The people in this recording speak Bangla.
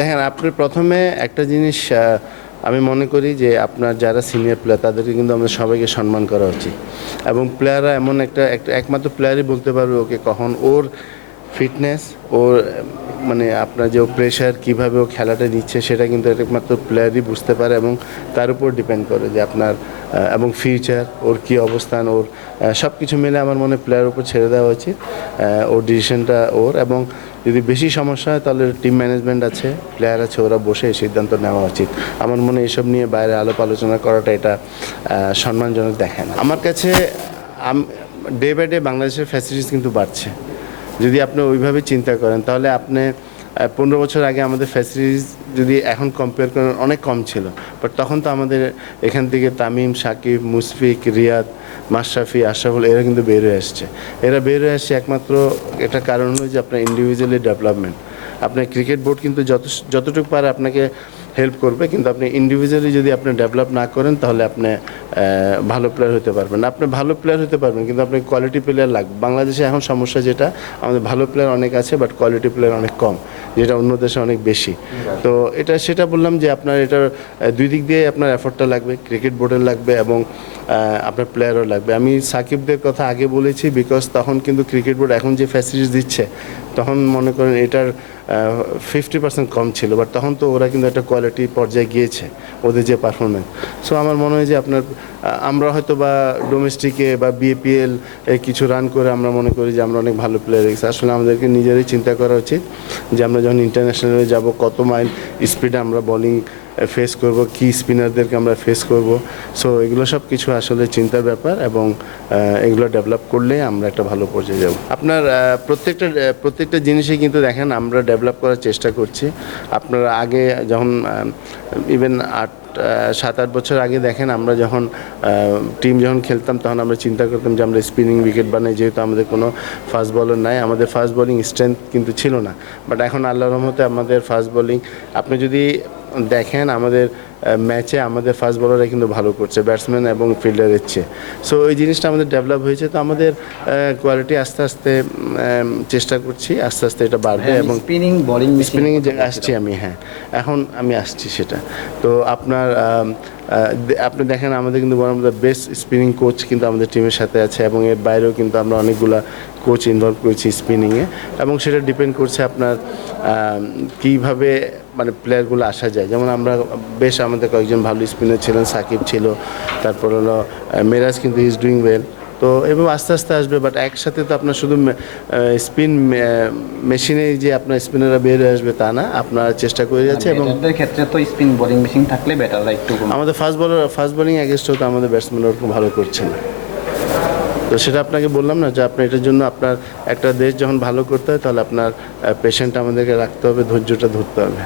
দেখেন, আপনি প্রথমে একটা জিনিস আমি মনে করি যে আপনার যারা সিনিয়র প্লেয়ার তাদেরকে কিন্তু আমাদের সবাইকে সম্মান করা উচিত। এবং প্লেয়াররা এমন একটা একমাত্র প্লেয়ারই বলতে পারবে ওকে কখন ওর ফিটনেস ওর মানে আপনার যে প্রেশার কীভাবে ও খেলাটা নিচ্ছে, সেটা কিন্তু একমাত্র প্লেয়ারই বুঝতে পারে এবং তার উপর ডিপেন্ড করে যে আপনার এবং ফিউচার ওর কি অবস্থান, ওর সব কিছু মিলে আমার মনে প্লেয়ারের উপর ছেড়ে দেওয়া উচিত ওর ডিসিশনটা ওর এবং যদি বেশি সমস্যা হয়, তাহলে টিম ম্যানেজমেন্ট আছে প্লেয়ার আছে, ওরা বসে সিদ্ধান্ত নেওয়া উচিত। আমার মনে এসব নিয়ে বাইরে আলোপ আলোচনা করাটা এটা সম্মানজনক দেখে না। আমার কাছে ডে বাই ডে বাংলাদেশের ফ্যাসিলিটিস কিন্তু বাড়ছে। যদি আপনি ওইভাবে চিন্তা করেন, তাহলে আপনি পনেরো বছর আগে আমাদের ফ্যাসিলিটিস যদি এখন কম্পেয়ার করেন, অনেক কম ছিল। বাট তখন তো আমাদের এখান থেকে তামিম, সাকিব, মুশফিক, রিয়াদ, মাশরাফি, আশরাফুল, এরা কিন্তু বের হয়ে আসছে। এরা বের হয়ে আসছে একমাত্র এটা কারণ হলো যে আপনার ইন্ডিভিজুয়ালি ডেভেলপমেন্ট আপনার ক্রিকেট বোর্ড কিন্তু যত যতটুকু পারে আপনাকে হেল্প করবে, কিন্তু আপনি ইন্ডিভিজুয়ালি যদি আপনি ডেভেলপ না করেন, তাহলে আপনি ভালো প্লেয়ার হতে পারবেন। আপনি ভালো প্লেয়ার হতে পারবেন, কিন্তু আপনি কোয়ালিটি প্লেয়ার লাগবে। বাংলাদেশে এখন সমস্যা যেটা, আমাদের ভালো প্লেয়ার অনেক আছে বাট কোয়ালিটি প্লেয়ার অনেক কম। যেটা অন্য দেশে অনেক বেশি। তো এটা সেটা বললাম যে আপনার এটার দুই দিক দিয়ে আপনার এফোর্টটা লাগবে ক্রিকেট বোর্ডের লাগবে এবং আপনার প্লেয়ারও লাগবে। আমি সাকিবদের কথা আগে বলেছি বিকজ তখন কিন্তু ক্রিকেট বোর্ড এখন যে ফ্যাসিলিটিস দিচ্ছে তখন মনে করেন এটার ফিফটি পার্সেন্ট কম ছিল বাট তখন তো ওরা কিন্তু একটা কোয়ালিটি পর্যায়ে গিয়েছে, ওদের যে পারফরমেন্স সো আমার মনে হয় যে আপনার আমরা হয়তো বা ডোমেস্টিকে বা বিএপিএল কিছু রান করে আমরা মনে করি যে আমরা অনেক ভালো প্লেয়ার রেখেছি আসলে আমাদেরকে নিজেরই চিন্তা করা উচিত যে আমরা যখন ইন্টারন্যাশনালে যাব, কত মাইল স্পিডে আমরা বোলিং ফেস করব কি স্পিনারদেরকে আমরা ফেস করব। সো এগুলো সব কিছু আসলে চিন্তার ব্যাপার এবং এগুলো ডেভেলপ করলে আমরা একটা ভালো পর্যায়ে যাব। আপনার প্রত্যেকটা প্রত্যেকটা জিনিসই কিন্তু দেখেন, আমরা ডেভেলপ করার চেষ্টা করছি। আপনার আগে যখন ইভেন আট সাত, আট বছর আগে দেখেন, আমরা যখন টিম যখন খেলতাম, তখন আমরা চিন্তা করতাম যে, আমরা স্পিনিং উইকেট বানাই, যেহেতু আমাদের কোনো ফাস্ট বলার নাই। আমাদের ফাস্ট বোলিং স্ট্রেংথ কিন্তু ছিল না। বাট এখন আল্লাহর রহমতে আমাদের ফাস্ট বোলিং আপনি যদি দেখেন আমাদের ম্যাচে আমাদের ফাস্ট বলাররা কিন্তু ভালো করছে ব্যাটসম্যান এবং ফিল্ডারের চেয়ে। সো ওই জিনিসটা আমাদের ডেভেলপ হয়েছে তো আমাদের কোয়ালিটি আস্তে আস্তে চেষ্টা করছি আস্তে আস্তে এটা বাড়বে এবং স্পিনিং বোলিং স্পিনিং যে আসছি আমি হ্যাঁ এখন আমি আসছি সেটা। তো আপনার আপনি দেখেন আমাদের কিন্তু one of the best spinning coach কিন্তু আমাদের টিমের সাথে আছে এবং এর বাইরেও কিন্তু আমরা অনেকগুলা কোচ ইনভলভ করেছি স্পিনিংয়ে এবং সেটা ডিপেন্ড করছে আপনার কীভাবে মানে প্লেয়ারগুলো আসা যায়। যেমন আমরা বেশ আমাদের কয়েকজন ভালো স্পিনার ছিলেন সাকিব ছিল তারপর হলো মেরাজ কিন্তু ইজ ডুইং ওয়েল তো এবং আস্তে আস্তে আসবে বাট একসাথে তো আপনার শুধু স্পিন মেশিনে যে আপনার স্পিনাররা বের হয়ে আসবে তা না আপনার চেষ্টা করে যাচ্ছে এবং ব্যাটারদের ক্ষেত্রে তো স্পিন বোলিং মেশিন থাকলে বেটার একটু আমাদের ফাস্ট বলার ফাস্ট বোলিং অ্যাগেস্টও তো আমাদের ব্যাটসম্যান ওরকম ভালো করছে না। তো সেটা আপনাকে বললাম না যে আপনি এটার জন্য আপনার একটা দেশ যখন ভালো করতে হয় তাহলে আপনার পেশেন্ট আমাদেরকে রাখতে হবে, ধৈর্যটা ধরতে হবে।